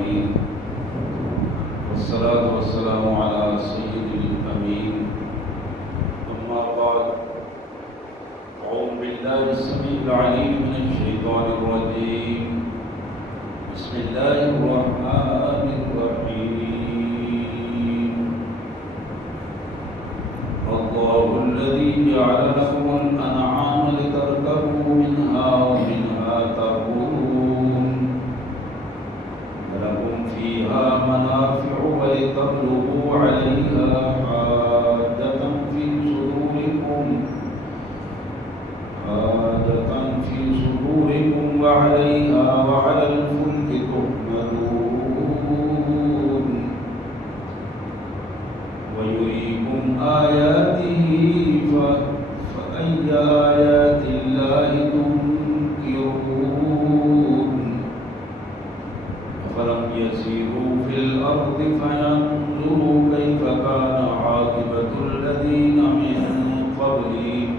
الأولين والصلاة والسلام على سيد الأمين أما بعد أعوذ بالله السميع العليم من الشيطان الرجيم بسم الله الرحمن الرحيم الله الذي جعل لكم الأنعام لتركبوا منها ومنها تأكلون ولكم فيها منافع ولتبلغوا عليها حاجة في صدوركم وعليها وعلى الفلك تحملون ويريكم آياته فأي آيات الله تنكرون أفلم يسيروا في الأرض فينظروا كيف كان عاقبة الذين من قبلهم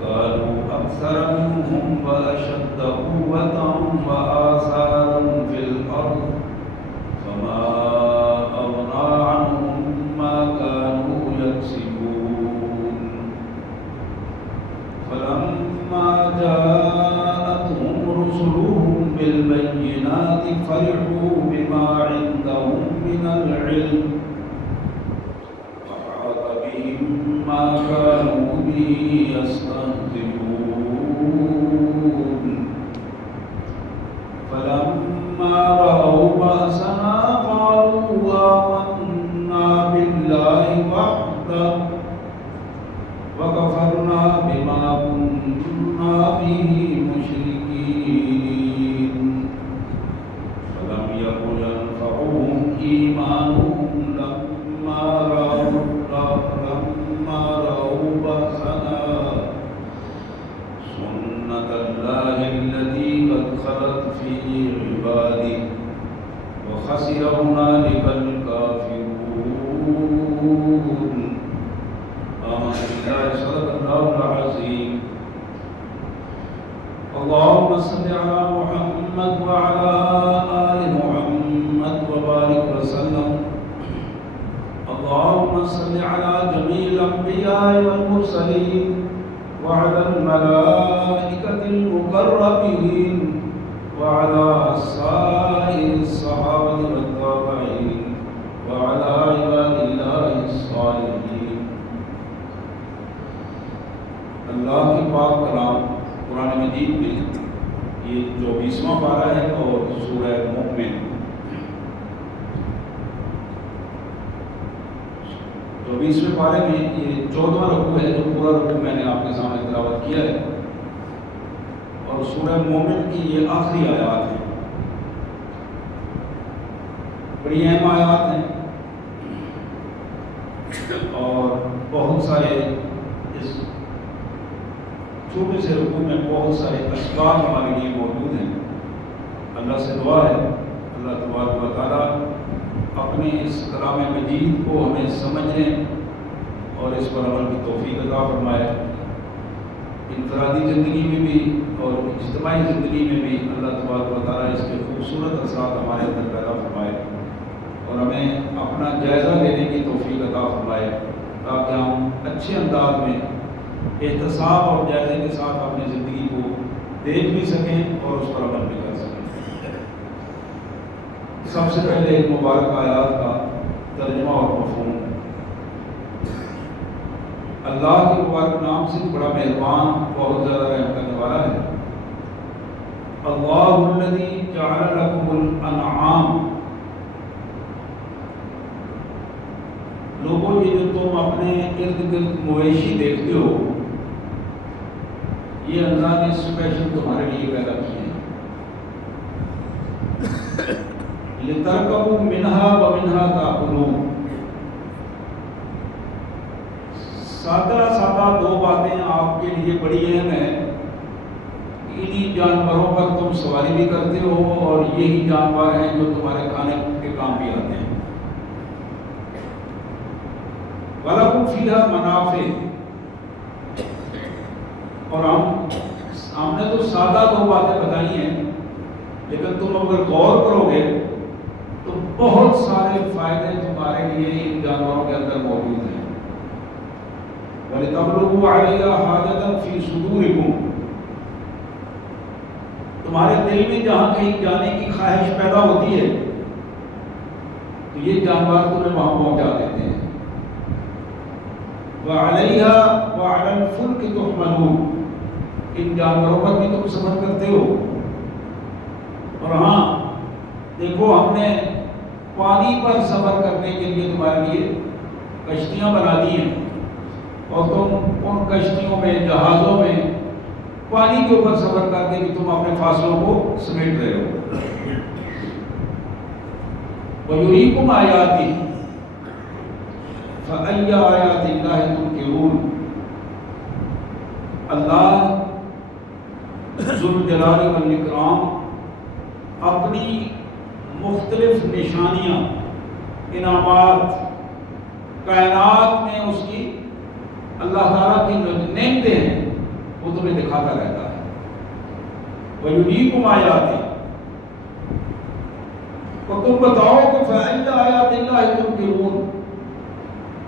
كانوا أكثر منهم وأشد قوة وآثارا في الأرض فما أغنى عنهم ما كانوا يكسبون فلما جاءتهم رسلهم بالبينات فرحوا بما عندهم من العلم وحاق بهم ما كانوا به يستهزئون فلما رأوا بأسنا قالوا آمنا بالله وحده وكفرنا بما كنا به مشركين فلم يكن ينفعهم إيمانهم لما رأوا بأسنا سنة الله التي قد خلت في عباده وخسر هنالك الكافرون آمن بالله صدق الله العظيم اللهم صل على محمد وعلى آل محمد وبارك وسلم اللهم صل على جميع الأنبياء والمرسلين وعلى الملائكة المقربين وعلى سائر الصحابة والتابعين وعلى عباد الله الصالحين اللہ کی پاک کلام قرآن مجید میں یہ 24واں پارہ ہے اور سورہ مومن 24ویں پارے میں یہ 14واں رکوع ہے جو پورا رکوع میں نے آپ کے سامنے تلاوت کیا ہے اور سورہ مومن کی یہ آخری آیات ہیں بڑی اہم آیات ہیں اور بہت سارے اس چھوٹے سے رکوع میں بہت سارے اسباب ہمارے لیے موجود ہیں اللہ سے دعا ہے اللہ تبارک و تعالیٰ اپنے اس کلام مجید کو ہمیں سمجھنے اور اس پر عمل کی توفیق عطا فرمائے انفرادی زندگی میں بھی اور اجتماعی زندگی میں بھی اللہ تبارک و تعالیٰ اس کے خوبصورت اثرات ہمارے اندر پیدا فرمائے اور ہمیں اپنا جائزہ لینے کی توفیق عطا فرمائے تاکہ ہم اچھے انداز میں احتساب اور جائزے کے ساتھ اپنی زندگی کو دیکھ بھی سکیں اور اس پر عمل بھی کر سکیں سب سے پہلے ایک مبارک آیات کا ترجمہ اور مفہوم اللہ کے مبارک نام سے بڑا مہربان بہت زیادہ رحم کرنے والا ہے اللہ الذی جعل لکم الانعام لوگوں یہ جو تم اپنے ارد گرد مویشی دیکھتے ہو یہ اللہ نے اسپیشل تمہارے لیے پیدا کیے ہیں لِتَرْكَبُوا مِنْهَا وَمِنْهَا تَأْكُلُونَ سادہ دو باتیں آپ کے لیے بڑی اہم ہیں انہی جانوروں پر تم سواری بھی کرتے ہو اور یہی جانور ہیں جو تمہارے کھانے کے کام بھی آتے ہیں وَلَكُمْ فِيهَا مَنَافِعُ اور ہم نے تو سادہ دو باتیں بتائی ہیں لیکن تم اگر غور کرو گے تو بہت سارے فائدے تمہارے لیے ان جانوروں کے اندر موجود ہیں. وَلِتَبْلُغُوا عَلَيْهَا حَاجَةً فِي صُدُورِكُمْ، تمہارے دل میں جہاں کہیں جانے کی خواہش پیدا ہوتی ہے تو یہ جانور تمہیں وہاں پہنچا دیتے ہیں. وَعَلَيْهَا وَعَلَى الْفُلْكِ تُحْمَلُونَ، ان جانوروں پر بھی تم سفر کرتے ہو. اور ہاں دیکھو، ہم نے پانی پر سفر کرنے کے لیے تمہارے لیے کشتیاں بنا دی ہیں، اور تم ان کشتیوں میں، جہازوں میں پانی کے اوپر سفر کر کے بھی تم اپنے فاصلوں کو سمیٹ رہے ہو. وَيُرِيكُمْ آيَاتِهِ فَأَيَّ آيَاتِ اللَّهِ تُنْكِرُونَ. اللہ ذوالجلال والاکرام اپنی مختلف نشانیاں، انعامات، کائنات میں اس کی اللہ تعالیٰ کی نعمتیں ہیں، وہ تمہیں دکھاتا رہتا ہے. وَيُرِيكُمْ آيَاتِهِ، اور تم بتاؤ کہ فَأَيَّ آيَاتِ اللَّهِ تُنْكِرُونَ،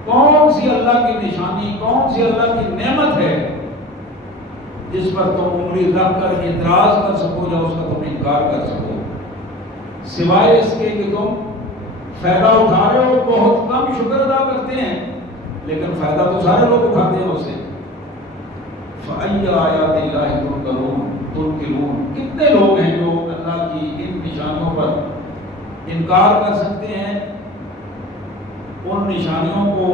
کون سی اللہ کی نشانی، کون سی اللہ کی نعمت ہے جس پر تم انگلی رکھ کر اعتراض کر سکو یا اس کا تم انکار کر سکو، سوائے اس کے کہ تم فائدہ اٹھا رہے ہو. بہت کم شکر ادا کرتے ہیں لیکن فائدہ تو سارے لوگ اٹھاتے ہیں اسے. فَأَيَّ آيَاتِ اللَّهِ تُنْكِرُونَ، کتنے لوگ ہیں جو اللہ کی ان نشانیوں پر انکار کر سکتے ہیں، ان نشانیوں کو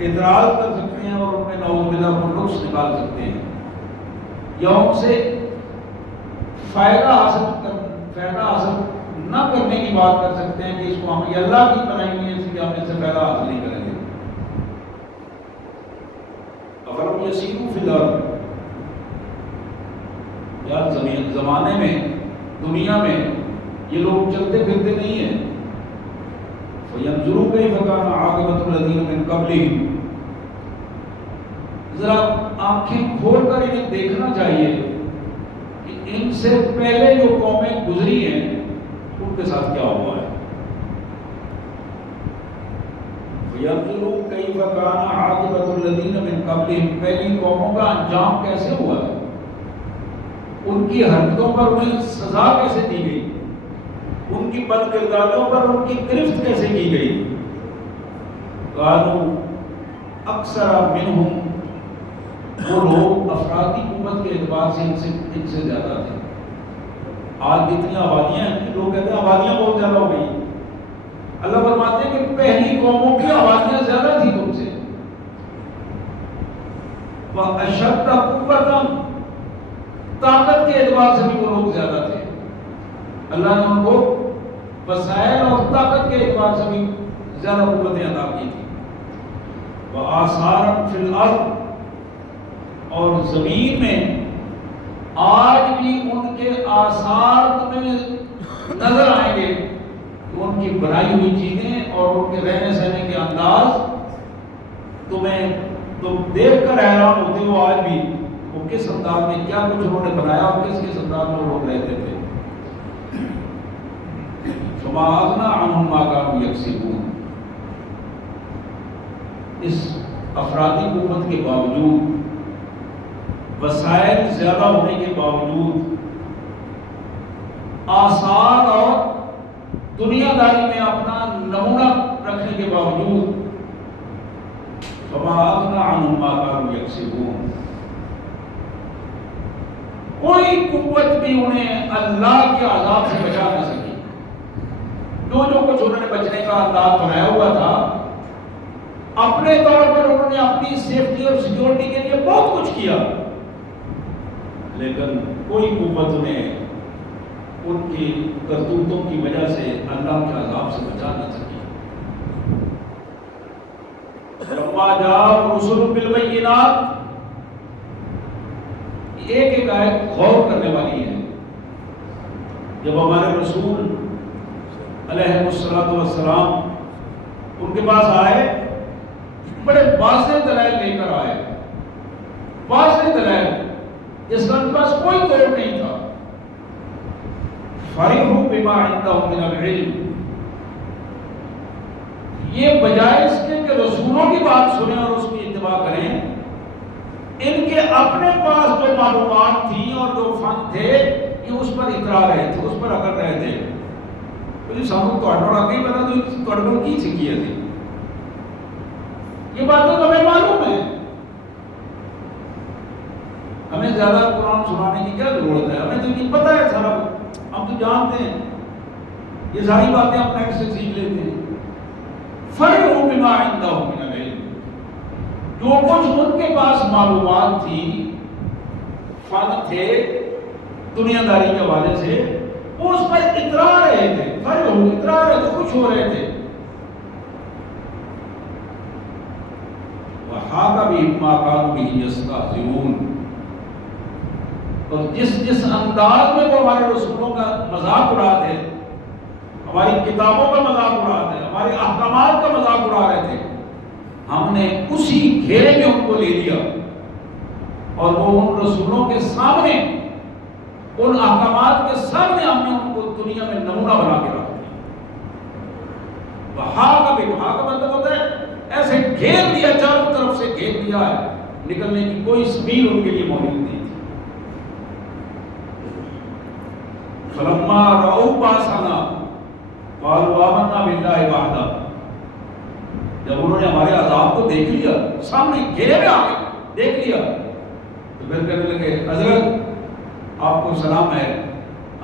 اعتراض کر سکتے ہیں اور ان میں نعوذ باللہ کو نقص نکال سکتے ہیں، یا ان سے فائدہ حاصل نہ کرنے کی بات کر سکتے ہیں کہ اس کو ہم یہ اللہ کی بنائی ہوئی ہے، اس لیے ہم اس سے فائدہ حاصل نہیں کریں گے. افلم یسیروا فی الارض، یا زمانے میں، دنیا میں یہ لوگ چلتے پھرتے نہیں ہیں. فَيَنْظُرُوا كَيْفَ كَانَ عَاقِبَةُ الَّذِينَ مِنْ قَبْلِهِمْ، ذرا آنکھیں کھول کر انہیں دیکھنا چاہیے کہ ان سے پہلے جو قومیں گزری ہیں ان کے ساتھ کیا ہوا ہے. فَيَنْظُرُوا كَيْفَ كَانَ عَاقِبَةُ الَّذِينَ مِنْ قَبْلِهِمْ، پہلی قوموں کا انجام کیسے ہوا ہے، ان کی حرکتوں پر انہیں سزا کیسے دی گئی، ان کی بد کرداریوں پر ان کی گرفت کیسے کی گئی. قالوا اکثر منہم، وہ لوگ افرادی قوت کے اعتبار سے ان سے زیادہ تھے. آج کتنی آبادیاں ہیں، لوگ کہتے ہیں آبادیاں بہت زیادہ ہو گئی. اللہ فرماتے ہیں کہ پہلی قوموں کی آبادیاں زیادہ تھی تم سے. وَأَشَدَّ قُوَّةً، طاقت کے اعتبار سے بھی وہ لوگ زیادہ تھے. اللہ نے ان کو وسائل اور طاقت کے اعتبار سے بھی زیادہ قوتیں عطا کی تھی. وَآثَارًا فِي الْأَرْضِ، اور زمین میں آج بھی ان کے آثار تمہیں نظر آئیں گے. ان کی بنائی ہوئی چیزیں اور ان کے رہنے سہنے کے انداز تم دیکھ کر حیران ہوتے ہو آج بھی وہ کس انداز میں کیا کچھ انہوں نے بنایا اور کس انداز میں لوگ رہتے تھے. فما اغنى عنهم ما كانوا يكسبون، اس افرادی قوت کے باوجود، وسائل زیادہ ہونے کے باوجود، آثار اور دنیا داری میں اپنا نمونہ رکھنے کے باوجود، فما اغنى عنهم ما كانوا يكسبون، کوئی قوت بھی انہیں اللہ کے عذاب سے بچا نہ سکی. جو کچھ انہوں نے بچنے کا انداز بنایا ہوا تھا، اپنے طور پر انہوں نے اپنی سیفٹی اور سیکیورٹی کے لیے بہت کچھ کیا، لیکن کوئی قوت انہیں ان کی کرتوتوں کی وجہ سے اللہ کے عذاب سے بچا نہ سکی. لما جاء رسل بالبینات، ایک آیت غور کرنے والی ہے. جب ہمارے رسول علیہ السلام ان کے پاس آئے، بڑے واضح دلائل لے کر آئے، واضح دلائل جس کا ان کے پاس کوئی توڑ نہیں تھا. فرحوا بما عندهم من العلم، یہ بجائے اس کے کہ رسولوں کی بات سنیں اور اس کی اتباع کریں، ان کے اپنے پاس جو معلومات تھیں اور جو فن تھے یہ اس پر اترا رہے تھے، اس پر اکڑ رہے تھے. سانو آگے پتا تو کی سیکھی ہے، یہ باتیں تو ہمیں معلوم ہے. ہمیں زیادہ قرآن سنانے کی کیا ضرورت ہے؟ ہمیں تو یہ پتہ ہے سارا، ہم تو جانتے ہیں، یہ ساری باتیں ہم نیٹ سے سیکھ لیتے ہیں. فرحوا بما عندهم من العلم، جو کچھ ان کے پاس معلومات تھی، فن تھے دنیا داری کے حوالے سے، وہ اس پر اترا رہے تھے. فرحوا، اترا رہے تھے، خوش ہو رہے تھے. وحاق بهم ما كانوا به يستهزئون، اور جس انداز میں وہ ہمارے رسولوں کا مذاق اڑاتے تھے، ہماری کتابوں کا مذاق اڑاتے تھے، ہمارے احکامات کا مذاق اڑا رہے تھے، ہم نے اسی گھیرے میں ان کو لے لیا اور وہ ان رسولوں کے سامنے، ان احکامات کے سامنے ہم نے ان کو دنیا میں نمونہ بنا کے رکھ دیا. وحاق کا مطلب ہوتا ہے ایسے گھیر دیا، چاروں طرف سے گھیر دیا ہے، نکلنے کی کوئی سبیل ان کے لیے موجود نہیں تھی. فلما رأوا بأسنا قالوا آمنا بالله وحده، جب انہوں نے ہمارے عذاب کو دیکھ لیا، سامنے گھیرے میں آ کے دیکھ لیا، تو پھر کہنے لگے حضرت آپ کو سلام ہے،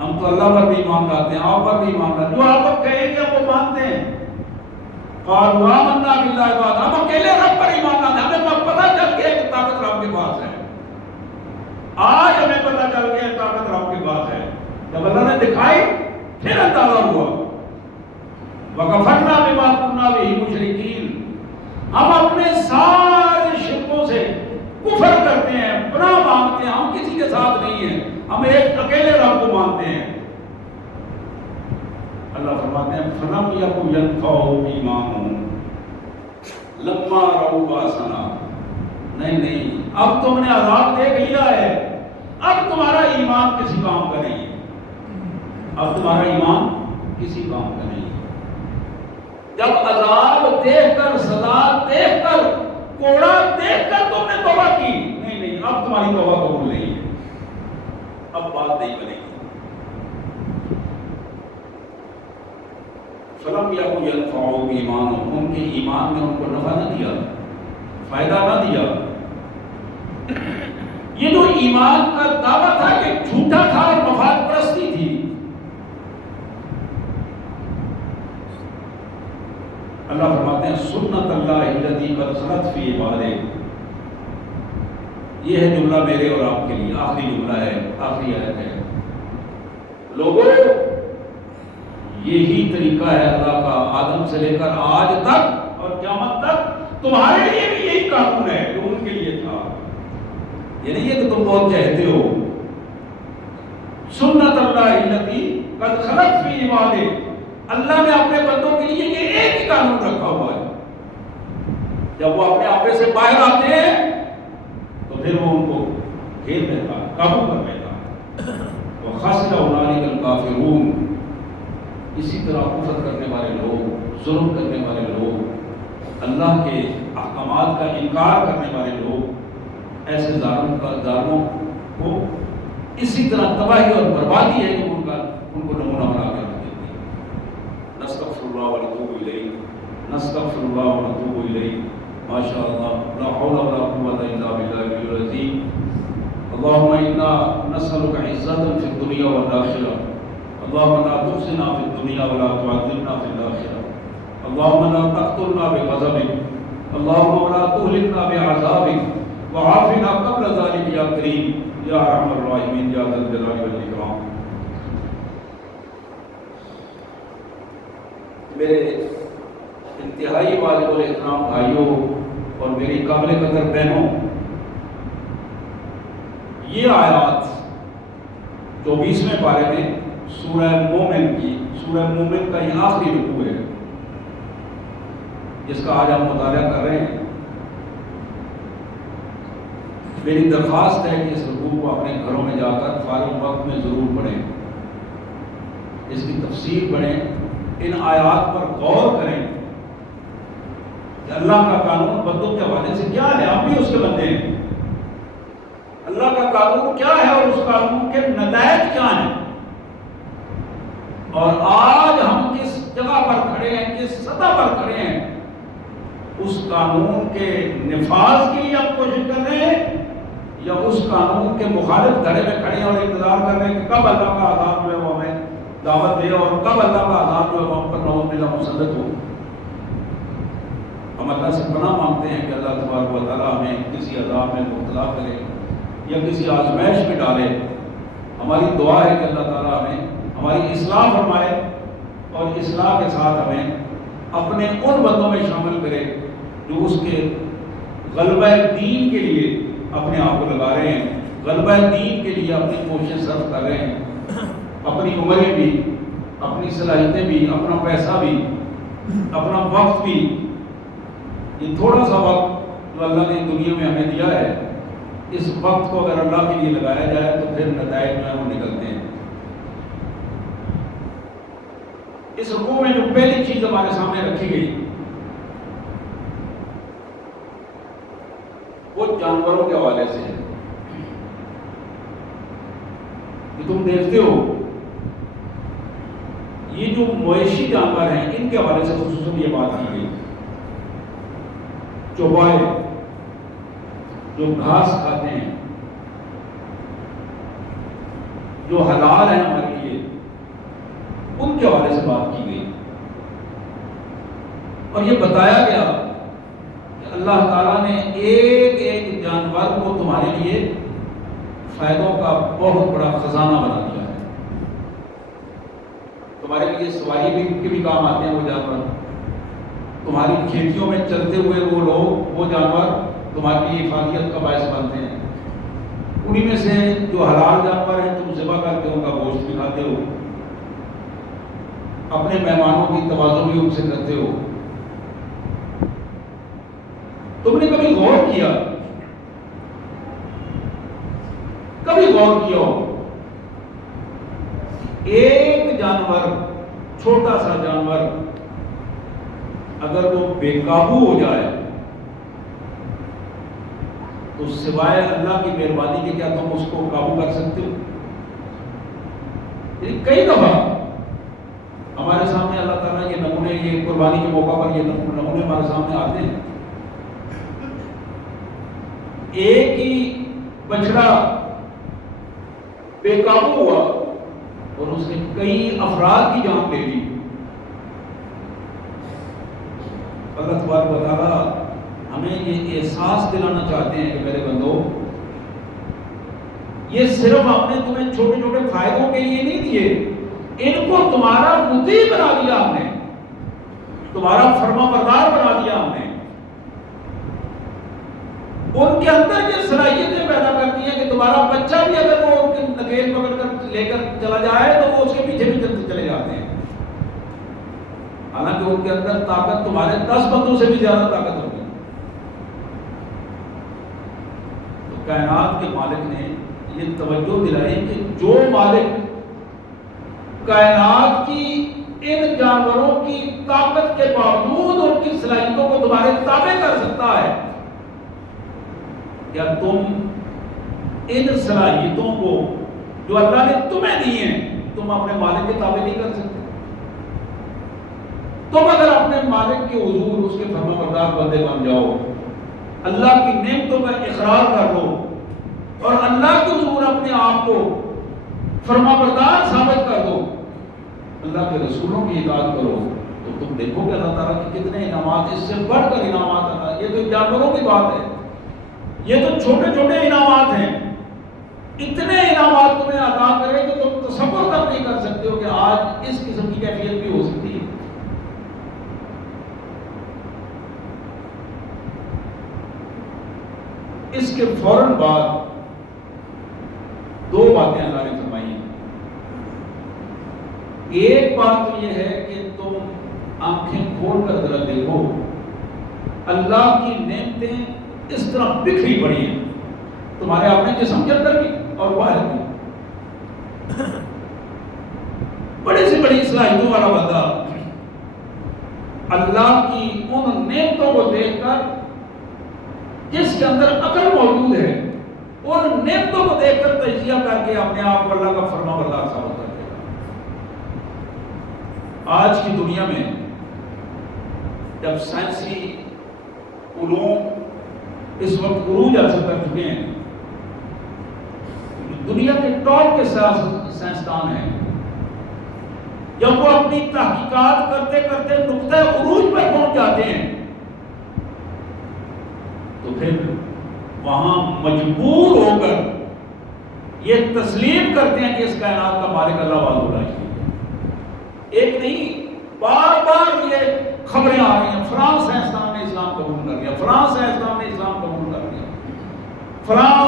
ہم تو اللہ پر بھی ایمان لاتے ہیں، آپ پر بھی ایمان لاتے ہیں، جو آپ کہیں گے وہ مانتے ہیں. قالوا آمنا بالله وحده، ہم اکیلے رب پر ایمان لاتے ہیں، ہمیں پتہ چل گیا کہ طاقت رب کے پاس ہے. آج ہمیں پتہ چل گیا طاقت رب کے پاس ہے. جب اللہ نے دکھائی پھر اندازہ ہوا. وَكَفَرْنَا بِمَا كُنَّا بِهِ مُشْرِكِينَ، ہم اپنے سارے شرکوں سے کفر کرتے ہیں، پناہ مانگتے ہیں، ہم کسی کے ساتھ نہیں ہیں، ہم ایک اکیلے رب کو مانتے ہیں. اللہ فرماتے ہیں فَلَمْ يَكُنْ يَنْفَعُهُمْ إِيمَانُهُمْ لَمَّا رَأَوْا بَأْسَنَا، نہیں اب تم نے عذاب دیکھ لیا ہے، اب تمہارا ایمان کسی کام کا نہیں ہے، اب تمہارا ایمان کسی کام کا نہیں ہے. جب عذاب دیکھ کر، سزا دیکھ کر، کوڑا دیکھ کر تم نے توبہ کی، نہیں اب تمہاری توبہ قبول نہیں ہے، اب بات نہیں بنے گی. فلم یکن ینفعہم ایمانہم، ان کے ایمان نے ان کو نفع نہ دیا، فائدہ نہ دیا. یہ جو ایمان کا دعویٰ تھا کہ جھوٹا تھا اور مفاد پرستی تھی. اللہ فرماتے ہیں سنت اللہ التی قد خلت فی عبادہ، یہ ہے جملہ میرے اور آپ کے لیے آخری جملہ ہے، آخری آیت ہے. لوگوں یہی طریقہ ہے اللہ کا، آدم سے لے کر آج تک اور قیامت تک تمہارے لیے بھی یہی قانون ہے جو ان کے لیے تھا. یہ نہیں ہے کہ تم بہت کہتے ہو. سنت اللہ التی قد خلت فی عبادہ، اللہ نے اپنے بندوں کے لیے یہ ایک ہی قانون رکھا ہوا ہے. جب وہ اپنے آپے سے باہر آتے ہیں تو پھر وہ ان کو گھیر دیتا، قابو کر لیتا. وَخَسِرَ هُنَالِكَ الْكَافِرُونَ، اسی طرح کفر کرنے والے لوگ، ظلم کرنے والے لوگ، اللہ کے احکامات کا انکار کرنے والے لوگ، ایسے ظالموں کو اسی طرح تباہی اور بربادی ہے کہ ان کو نمونہ بنا کر رکھ دیتی ہے. نستغفر اللہ ونتوب الیہ، نستغفر اللہ ونتوب الیہ. ما شاء اللہ، لا حول ولا قوة الا باللہ العلی العظیم. اللهم انا نسألك عزة في الدنيا والآخرة، اللهم لا تخزنا في الدنيا ولا تعذبنا في الآخرة، اللهم لا تقتلنا بغضبك، اللهم لا تهلكنا بعذابك، وعافنا قبل ذلك يا کریم یا ارحم الراحمین یا ذا الجلال والاکرام. میرے انتہائی واجب الاحترام بھائیوں اور میری قابل قدر بہنوں، یہ آیات 24ویں پارے میں سورہ مومن کا یہ آخری رکوع ہے جس کا آج ہم مطالعہ کر رہے ہیں. میری درخواست ہے کہ اس رکوع کو اپنے گھروں میں جا کر فارغ وقت میں ضرور پڑھیں. اس کی تفسیر پڑھیں، ان آیات پر غور کریں کہ اللہ کا قانون بندوں کے حوالے سے کیا ہے، آپ بھی اس کے بندے ہیں۔ اللہ کا قانون کیا ہے اور اس قانون کے نتائج کیا ہیں، اور آج ہم کس جگہ پر کھڑے ہیں، کس سطح پر کھڑے ہیں، اس قانون کے نفاذ کے لیے آپ کوشش کر رہے ہیں یا اس قانون کے مخالف دھڑے میں کھڑے ہیں اور انتظار کر رہے ہیں کہ کب اللہ کا عذاب جو ہے وہ ہمیں دعوت دے اور کب اللہ کا عذاب جو ہے وہ ہم پر نعوذ باللہ مسلط ہو۔ ہم اللہ سے پناہ مانگتے ہیں کہ اللہ تبارک و تعالیٰ ہمیں کسی عذاب میں مبتلا کرے یا کسی آزمائش میں ڈالے۔ ہماری دعا ہے کہ اللہ تعالیٰ ہمیں ہماری اصلاح فرمائے اور اصلاح کے ساتھ ہمیں اپنے ان بندوں میں شامل کرے جو اس کے غلبہ دین کے لیے اپنے آپ کو لگا رہے ہیں، غلبہ دین کے لیے اپنی کوششیں صرف کر رہے ہیں، اپنی عمریں بھی، اپنی صلاحیتیں بھی، اپنا پیسہ بھی، اپنا وقت بھی۔ یہ تھوڑا سا وقت جو اللہ نے دنیا میں ہمیں دیا ہے، اس وقت کو اگر اللہ کے لیے لگایا جائے تو پھر نتائج جو ہے وہ نکلتے ہیں۔ اس رکوع میں جو پہلی چیز ہمارے سامنے رکھی گئی وہ جانوروں کے حوالے سے ہے کہ تم دیکھتے ہو یہ جو مویشی جانور ہیں ان کے حوالے سے خصوصاً یہ بات کی گئی، چوپائے جو گھاس کھاتے ہیں، جو حلال ہیں ہمارے لیے، ان کے حوالے سے بات کی گئی اور یہ بتایا گیا کہ اللہ تعالیٰ نے ایک ایک جانور کو تمہارے لیے فائدوں کا بہت بڑا خزانہ بنا دیا ہے۔ تمہارے لیے سواری بھی کے بھی کام آتے ہیں وہ جانور، تمہاری کھیتیوں میں چلتے ہوئے وہ لوگ، وہ جانور تمہاری لیے افادیت کا باعث بنتے ہیں۔ انہی میں سے جو حلال جانور ہیں تم ذبح کر کے ان کا گوشت بھی کھاتے ہو، اپنے مہمانوں کی توازن بھی ان سے کرتے ہو۔ تم نے کبھی غور کیا ہو ایک جانور، چھوٹا سا جانور اگر وہ بے قابو ہو جائے تو سوائے اللہ کی مہربانی کے کیا تم اس کو قابو کر سکتے ہو؟ کئی دفعہ ہمارے سامنے اللہ تعالیٰ یہ نمونے، یہ قربانی کے موقع پر یہ نمونے ہمارے سامنے آتے ہیں۔ ایک ہی بچڑا بے قابو ہوا اور اس نے کئی افراد کی جان لے لی۔ اللہ تبارک و تعالیٰ ہمیں یہ احساس دلانا چاہتے ہیں کہ میرے بندو، یہ صرف آپ نے تمہیں چھوٹے چھوٹے فائدوں کے لیے نہیں دیے، ان کو تمہارا مطیع بنا دیا ہم نے، تمہارا فرما بردار بنا دیا ہم نے۔ ان کے اندر یہ صلاحیتیں پیدا کرتی ہیں کہ تمہارا بچہ بھی اگر وہ ان کی نکیل پکڑ کر لے کر چلا جائے تو وہ اس کے پیچھے بھی چلتے چلے جاتے ہیں، حالانکہ ان کے اندر طاقت تمہارے 10 بندوں سے بھی زیادہ طاقت ہوگی۔ تو کائنات کے مالک نے یہ توجہ دلائی کہ جو مالک کائنات کی ان جانوروں کی طاقت کے باوجود ان کی صلاحیتوں کو تمہارے تابع کر سکتا ہے، کیا تم ان صلاحیتوں کو جو اللہ نے تمہیں دی ہیں تم اپنے مالک کے تابع نہیں کر سکتے؟ تم اگر اپنے مالک کے حضور اس کے فرما بردار بندے بن جاؤ، اللہ کی نعمتوں کا اقرار کر لو اور اللہ کے حضور اپنے آپ کو فرما بردار ثابت کر دو، اللہ کے رسولوں کی اطاعت کرو، تو تم دیکھو کہ اللہ تعالیٰ کے کتنے انعامات، اس سے بڑھ کر انعامات اللہ۔ یہ تو جانوروں کی بات ہے، یہ تو چھوٹے چھوٹے انعامات ہیں، اتنے انعامات تمہیں عطا کرے کہ تم تصور تک نہیں کر سکتے ہو کہ آج اس قسم کی کیفیت بھی ہو سکتی ہے۔ اس کے فوراً بعد 2 باتیں اللہ نے فرمائی ہیں۔ ایک بات تو یہ ہے کہ تم آنکھیں کھول کر ذرا دیکھو، اللہ کی نعمتیں اس طرح بکھری پڑی ہیں تمہارے اپنے جسم کے اندر بھی اور باہر بھی، بڑے سے سے بڑی صلاحیتوں والا بندہ اللہ کی ان نعمتوں کو دیکھ کر جس کے اندر عقل موجود ہے ان نعمتوں کو دیکھ کر تجزیہ کر کے اپنے آپ کو اللہ کا فرما بردار ثابت کر دے گا۔ آج کی دنیا میں جب سائنسی علوم اس وقت عروج حاصل کر چکے ہیں، دنیا کے ٹاپ کے سائنسدان ہیں، جب وہ اپنی تحقیقات کرتے کرتے نقطہ عروج پر پہنچ جاتے ہیں تو پھر وہاں مجبور ہو کر یہ تسلیم کرتے ہیں کہ اس کائنات کا مالک اللہ واحد الوہید۔ ایک نہیں، بار بار یہ خبریں آ رہی ہیں، فلاں سائنسدان نے اسلام قبول کر لیا، فلاں سائنسدان نے اسلام قبول کر لیا، فلاں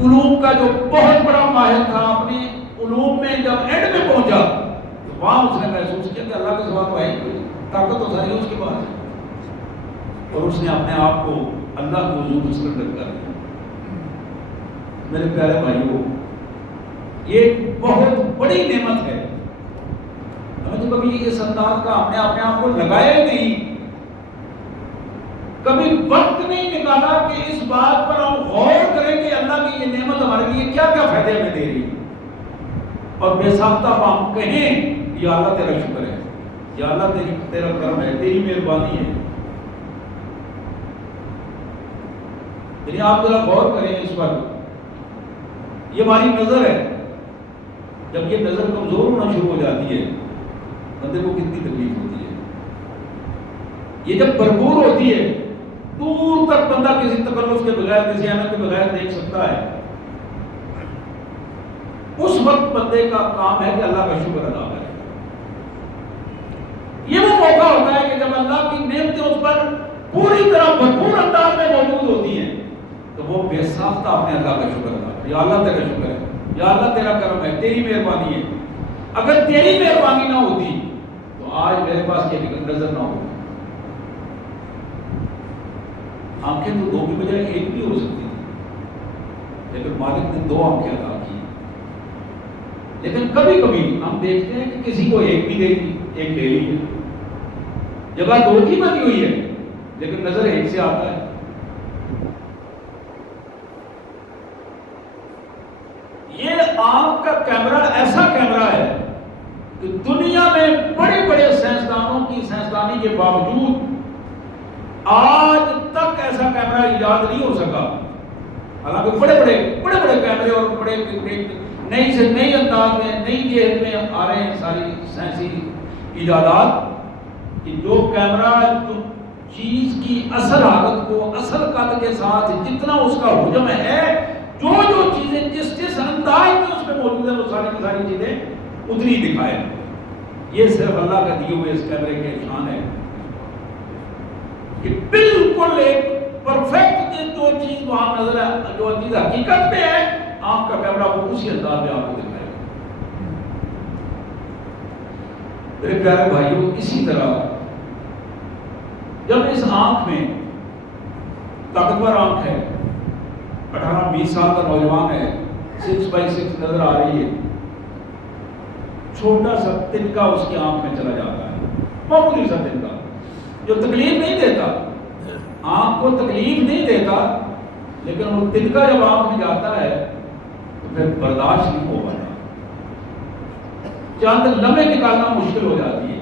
علوم کا جو بہت بڑا ماہر تھا اپنے علوم میں جب اینڈ میں پہنچا تو وہاں اس نے محسوس کیا کہ اللہ کے سوا تو ہے ہی کوئی، طاقت تو ساری اس کے پاس ہے، اور اس نے اپنے آپ کو اللہ کے حضور میں سرنڈر کر دیا۔ میرے پیارے بھائیوں، یہ بہت بڑی نعمت ہے، ہمیں تو کبھی اس انداز کا ہم نے اپنے آپ کو لگایا ہی نہیں، کبھی وقت نہیں نکالا کہ اس بات پر ہم غور کریں کہ اللہ کی یہ نعمت ہمارے لیے کیا کیا فائدے ہمیں دے رہی ہے، اور بے ساختہ ہم کہیں یا اللہ تیرا شکر ہے، یا اللہ تیرا کرم ہے، تیری مہربانی ہے۔ یعنی آپ ذرا غور کریں اس پر، یہ ہماری نظر ہے، جب یہ نظر کمزور ہونا شروع ہو جاتی ہے بندے کو کتنی تکلیف ہوتی ہے۔ یہ جب بھرپور ہوتی ہے، دور تک بندہ کسی تکلف کے بغیر، کسی احمد کے بغیر دیکھ سکتا ہے، اس وقت بندے کا کام ہے کہ اللہ کا شکر ادا کرے۔ یہ وہ موقع ہوتا ہے کہ جب اللہ کی نعمتیں اس پر پوری طرح بھرپور انداز میں موجود ہوتی ہیں تو وہ بے ساختہ اپنے اللہ کا شکر ادا کرے، یا اللہ تیرا شکر ہے، یا اللہ تیرا کرم ہے، تیری مہربانی ہے، اگر تیری مہربانی نہ ہوتی تو آج میرے پاس یہ نظر نہ ہوتی۔ آنکھیں تو دو کی بجائے ایک بھی ہو سکتی تھی، لیکن مالک نے دو آنکھیں عطا کی۔ لیکن کبھی کبھی ہم دیکھتے ہیں کہ کسی کو ایک بھی دے دی، ایک لے لی ہے، جگہ دو کی بنی ہوئی ہے لیکن نظر ایک سے آتا ہے۔ یہ آنکھ کا کیمرہ ایسا کیمرہ ہے کہ دنیا میں بڑے بڑے سائنسدانوں کی سائنسدانی کے باوجود آج تک ایسا کیمرہ ایجاد نہیں ہو سکا۔ حالانکہ بڑے بڑے کیمرے اور بڑے نئی سے نئی انداز میں، نئی جہت میں آ رہے ہیں ساری سائنسی ایجادات، کہ جو کیمرہ جو چیز کی اصل حالت کو اصل قد کے ساتھ جتنا اس کا حجم ہے، جو چیزیں جس انداز میں اس میں موجود ہیں، وہ ساری چیزیں اتنی دکھائے۔ یہ صرف اللہ کا دیے ہوئے اس کیمرے کے شان ہے کہ بالکل ایک پرفیکٹ جو چیز وہاں نظر ہے، جو چیز حقیقت میں ہے، آنکھ کا کیمرہ وہ اسی انداز میں آپ کو دکھائے گا۔ میرے پیارے بھائیوں، اسی طرح جب اس آنکھ میں طاقتور آنکھ ہے، 18-20 سال کا نوجوان ہے، 6x6 نظر آ رہی ہے، چھوٹا سا تنکا اس کی آنکھ میں چلا جاتا ہے، معمولی سا تنکا جو تکلیف نہیں دیتا، آنکھ کو تکلیف نہیں دیتا، لیکن وہ تنکا جب آنکھ میں جاتا ہے تو پھر برداشت نہیں ہو پاتا، چند لمحے نکالنا مشکل ہو جاتی ہے۔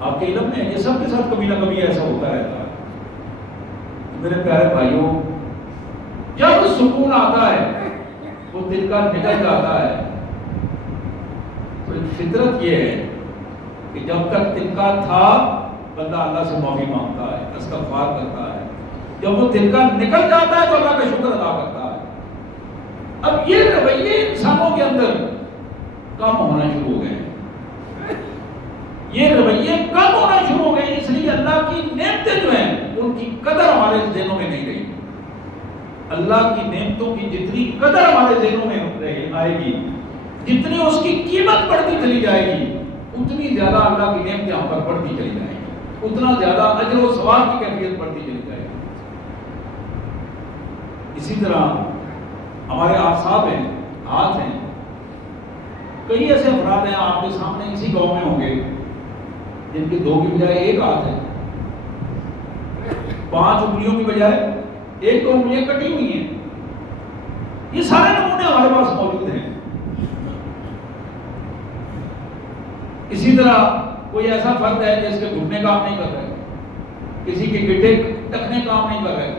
آپ کے علم میں یہ سب کے ساتھ کبھی نہ کبھی ایسا ہوتا رہتا ہے۔ میرے پیارے بھائیوں، جب سکون آتا ہے وہ دل کا نکل جاتا ہے، تو فطرت یہ ہے کہ جب تک تنکا تھا بندہ اللہ سے معافی مانگتا ہے، استغفار کرتا ہے، جب وہ تنکا نکل جاتا ہے تو اللہ کا شکر ادا کرتا ہے۔ اب یہ رویے انسانوں کے اندر کم ہونا شروع ہو گئے، یہ رویے کم ہونا شروع ہو گئے، اس لیے اللہ کی نعمتیں جو ہیں ان کی قدر ہمارے ذہنوں میں نہیں رہی۔ اللہ کی نعمتوں کی جتنی قدر ہمارے ذہنوں میں آئے گی، جتنی اس کی قیمت بڑھتی چلی جائے گی، اتنی زیادہ اللہ کی نعمتیں ہم پر بڑھتی چلی جائیں گی، اتنا زیادہ اجر و ثواب کی کیفیت بڑھتی چلی جائے گی۔ اسی طرح ہمارے اعصاب ہیں، ہاتھ ہیں، کئی ایسے افراد ہیں آپ کے سامنے اسی گاؤں میں ہوں گے جن کے 2 کی بجائے 1 ہاتھ ہے، 5 انگلیوں کی بجائے 1 انگلیاں کٹی ہوئی ہیں. یہ سارے نمونے ہمارے پاس موجود ہیں. اسی طرح کوئی ایسا فرد ہے جس کے گھٹنے کام نہیں کر رہے، کسی کے گٹے ٹکنے کام نہیں کر رہے،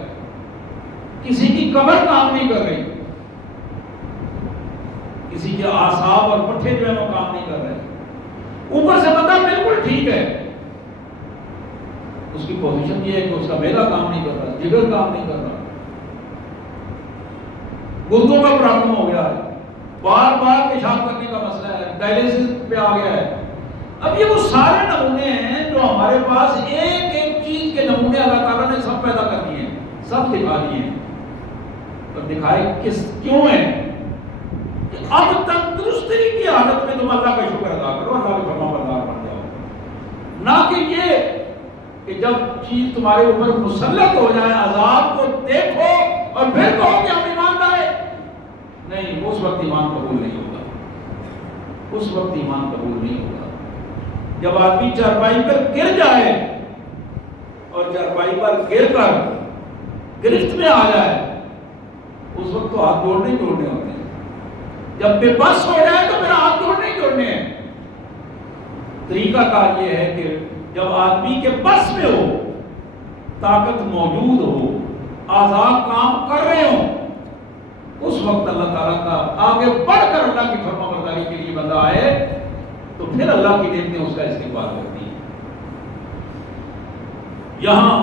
کسی کی کمر کام نہیں کر رہی، کسی کے اعصاب اور پٹھے جو ہیں وہ کام نہیں کر رہے. اوپر سے بندہ بالکل ٹھیک ہے، اس کی پوزیشن یہ ہے کہ اس کا میدا کام نہیں کر رہا، جگر کام نہیں کر رہا، گردوں کا پرابلم ہو گیا ہے، بار بار پیشاب کرنے کا مسئلہ ہے، ڈائلیسس پہ آ گیا ہے. اب یہ وہ سارے نمونے ہیں جو ہمارے پاس ایک ایک چیز کے نمونے اللہ تعالیٰ نے سب پیدا کر دیے ہیں، سب دکھا دیے ہیں. اور دکھائے کیوں ہیں کہ اب تندرستی کی حالت میں تم اللہ کا شکر ادا کرو، اللہ کے فرما بردار بن جاؤ. نہ کہ یہ کہ جب چیز تمہارے اوپر مسلط ہو جائے، عذاب کو دیکھو اور پھر کہو کہ ہم ایمان لائے. نہیں، اس وقت ایمان قبول نہیں ہوگا، اس وقت ایمان قبول نہیں ہوگا. جب آدمی چارپائی پر گر جائے اور چارپائی پر گر کر گرفت میں آ جائے، اس وقت تو ہاتھ جوڑنے ہی جوڑنے ہوتے ہیں. جب بے بس ہو جائے تو پھر ہاتھ جوڑنے ہی جوڑنے ہیں. طریقہ کار یہ ہے کہ جب آدمی کے بس میں ہو، طاقت موجود ہو، اعضاء کام کر رہے ہوں، اس وقت اللہ تعالیٰ کا آگے بڑھ کر اللہ کی فرما برداری کے لیے بندہ آئے تو پھر اللہ کی نعمتیں اس کا استقبال کرتی ہیں. یہاں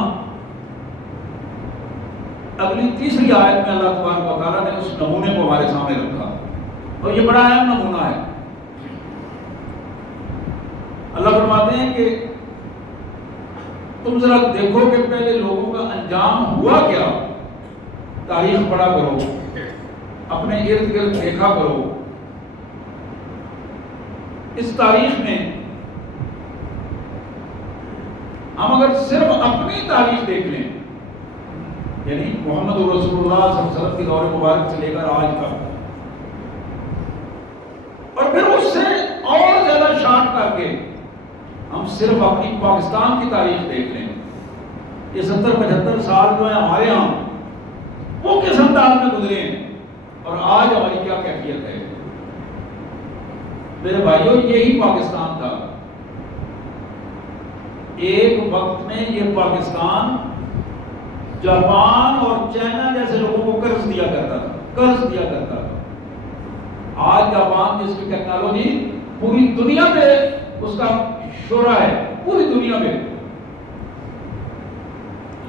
اگلی تیسری آیت میں اللہ تبارک و تعالیٰ نے اس نمونے کو ہمارے سامنے رکھا، اور یہ بڑا اہم نمونہ ہے. اللہ فرماتے ہیں کہ تم ذرا دیکھو کہ پہلے لوگوں کا انجام ہوا کیا. تاریخ پڑھا کرو، اپنے ارد گرد دیکھا کرو. اس تاریخ میں ہم اگر صرف اپنی تاریخ دیکھ لیں، یعنی محمد رسول اللہ صلی اللہ علیہ وسلم کے دور مبارک سے لے کر آج تک، اور پھر اس سے اور زیادہ شارٹ کر کے ہم صرف اپنی پاکستان کی تاریخ دیکھ لیں، یہ 70-75 سال جو ہیں ہمارے ہاں وہ کس انداز میں گزرے ہیں اور آج ہماری کیا کیفیت ہے. میرے بھائیوں، یہی پاکستان تھا. ایک وقت میں یہ پاکستان جاپان اور چائنا جیسے لوگوں کو قرض دیا کرتا تھا. آج جاپان جس کی ٹیکنالوجی پوری دنیا میں اس کا شعرہ ہے، پوری دنیا میں،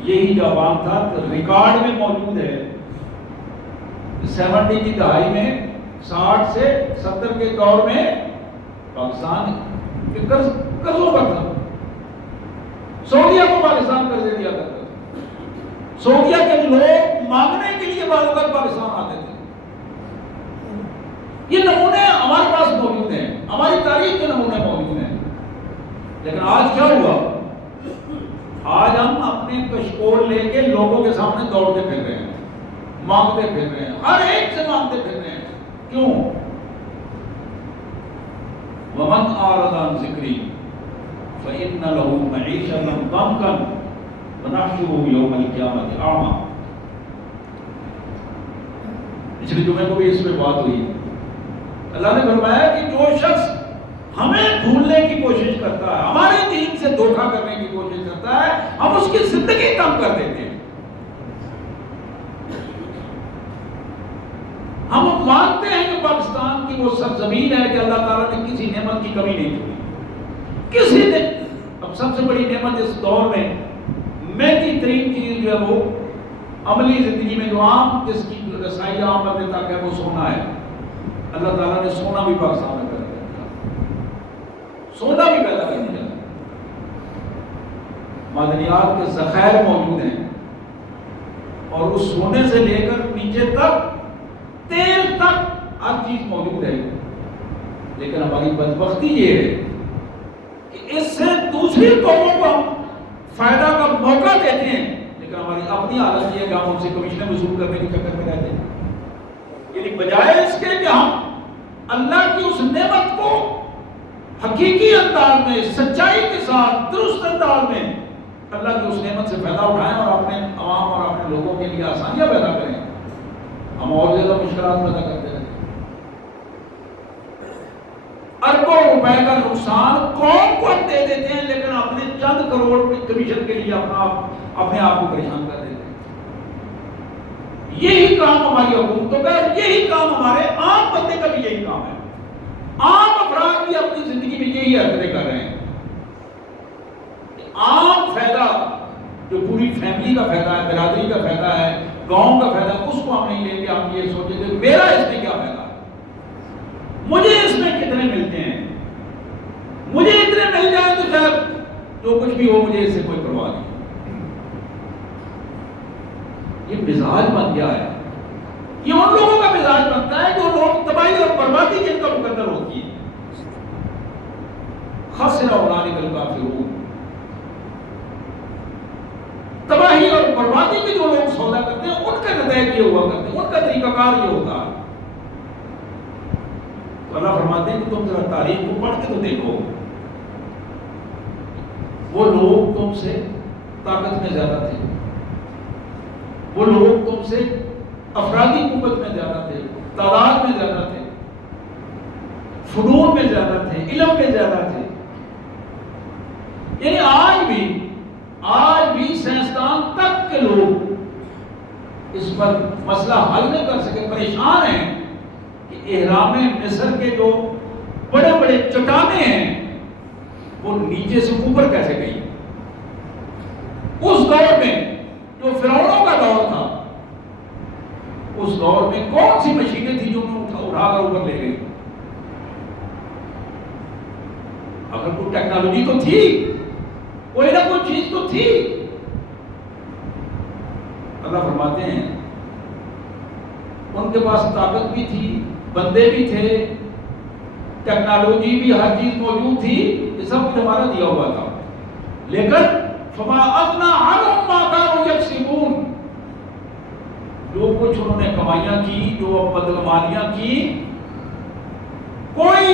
یہی جاپان تھا. ریکارڈ میں موجود ہے 70 کی دہائی میں، 60 سے 70 کے دور میں پاکستان کے قرضوں پر تھا. سعودیہ کو پاکستان قرض دیا کرتا تھا. سعودیہ کے لوگ مانگنے کے لیے بعض اوقات پاکستان آتے تھے. یہ نمونے ہمارے پاس موجود ہیں، ہماری تاریخ کے نمونے موجود ہیں. لیکن آج کیا ہوا؟ آج ہم اپنے کشکول لے کے لوگوں کے سامنے دوڑتے پھر رہے ہیں، مانگتے پھر رہے ہیں، ہر ایک سے مانگتے پھر رہے ہیں. کیوں؟ وَمَنْ أَعْرَضَ عَنْ ذِكْرِي فَإِنَّ لَهُ مَعِيشَةً ضَنْكًا وَنَحْشُرُهُ يَوْمَ الْقِيَامَةِ أَعْمَىٰ. پچھلے جمعے کو بھی اس پہ بات ہوئی. اللہ نے فرمایا کہ جو شخص ہمیں بھولنے کی کوشش کرتا ہے، ہمارے دین سے دھوکہ کرنے کی کوشش کرتا ہے، ہم اس کی زندگی کم کر دیتے ہیں. ہم مانتے ہیں کہ پاکستان کی وہ سرزمین ہے کہ اللہ تعالیٰ نے کسی نعمت کی کمی نہیں چھوڑی، کسی نے. اب سب سے بڑی نعمت اس دور میں مہنگی ترین چیز جو ہے وہ عملی زندگی میں جو عام جس کی رسائی عام کرنے تک ہے وہ سونا ہے. اللہ تعالیٰ نے سونا بھی پاکستان میں پیدا کیا، سونا بھی پیدا کر دیا. معدنیات کے ذخائر موجود ہیں، اور اس سونے سے لے کر نیچے تک، تیل تک، ہر چیز موجود ہے. لیکن ہماری بدبختی یہ ہے کہ اس سے دوسری قوموں کو ہم فائدہ کا موقع دیتے ہیں، لیکن ہماری اپنی حالت یہ ہے کہ ہم ان سے کمیشنیں وصول کرنے کے چکر میں رہتے ہیں. یعنی بجائے اس کے کہ ہم اللہ کی اس نعمت کو حقیقی انداز میں، سچائی کے ساتھ، درست انداز میں اللہ کی اس نعمت سے فائدہ اٹھائیں اور اپنے عوام اور اپنے لوگوں کے لیے آسانیاں پیدا کریں. ہم اور زیادہ مشکلات پیدا کرتے ہیں. اربوں روپے کا نقصان قوم کو ہم دے دیتے ہیں، لیکن اپنے چند کروڑ کمیشن کے لیے اپنے آپ کو پریشان کر دیتے ہیں. یہی کام ہماری حکومتوں کا ہے، یہی کام ہمارے عام بندے کا بھی یہی کام ہے. عام افراد بھی اپنی زندگی میں یہی حرکتیں کر رہے ہیں. عام فائدہ جو پوری فیملی کا فائدہ ہے، برادری کا فائدہ ہے، گاؤں کا فائدہ، اس کو ہم نہیں لیں گے. ہم یہ سوچیں گے میرا اس میں کیا فائدہ ہے، مجھے اس میں کتنے ملتے ہیں، مجھے اتنے مل جائیں تو شاید جو کچھ بھی ہو مجھے اس سے کوئی پرواہ نہیں. یہ مزاج بن گیا ہے. یہ ان لوگوں کا مزاج بنتا ہے جو لوگ تباہی اور بربادی جن کا مقدر ہوتی ہے. خسر اولئک الکافرون، تباہی اور بربادی کے جو لوگ سودا کرتے ہیں ان کا نتائج یہ ہوا کرتے ہیں، ان کا طریقہ کار یہ ہوتا ہے. تو اللہ فرماتے ہیں کہ تم ذرا تاریخ کو پڑھ کے تو دیکھو، وہ لوگ تم سے طاقت میں زیادہ تھے، وہ لوگ تم سے افرادی قوت میں زیادہ تھے، تعداد میں زیادہ تھے، فنون میں زیادہ تھے، علم میں زیادہ تھے. یعنی آج بھی سائنسدان تک کے لوگ اس پر مسئلہ حل نہیں کر سکے، پریشان ہیں کہ اہرام مصر کے جو بڑے بڑے چٹانیں ہیں وہ نیچے سے اوپر کیسے گئی. اس دور میں جو فرعونوں کا دور تھا، اس دور میں کون سی مشینیں تھی جو اٹھا کر اوپر لے گئی؟ اگر کوئی ٹیکنالوجی تو تھی، کوئی نہ کوئی چیز تو تھی. اللہ فرماتے ہیں ان کے پاس طاقت بھی تھی، بندے بھی تھے، ٹیکنالوجی بھی، ہر چیز موجود تھی، یہ سب کچھ ہمارا دیا ہوا تھا. لیکن فما اغنى عنهم ما كانوا يكسبون، جو کچھ انہوں نے کمائیاں کی، جو بدگمانیاں کی، کوئی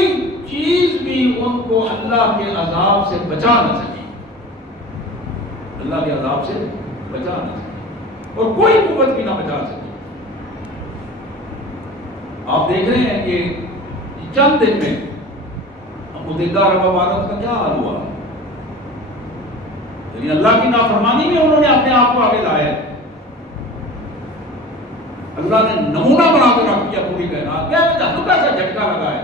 چیز بھی ان کو اللہ کے عذاب سے بچا نہ سکی. اللہ کے عذاب سے بچا نہ سکی، اور کوئی قوت بھی نہ بچا سکی. آپ دیکھ رہے ہیں کہ چند دن میں متحدہ عرب امارات کا کیا حال ہوا. یعنی اللہ کی نافرمانی میں انہوں نے اپنے آپ کو آگے لایا. اللہ نے نمونہ بنا کر رکھ دیا پوری کائنات. کیا ہلکا سا جھٹکا لگا ہے،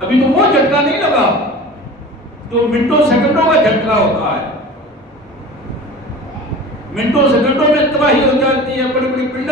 ابھی تو وہ جھٹکا نہیں لگا جو منٹوں سیکنڈوں کا جھٹکا ہوتا ہے. منٹوں سیکنڈوں میں تباہی ہو جاتی ہے، بڑی بڑی بلڈنگ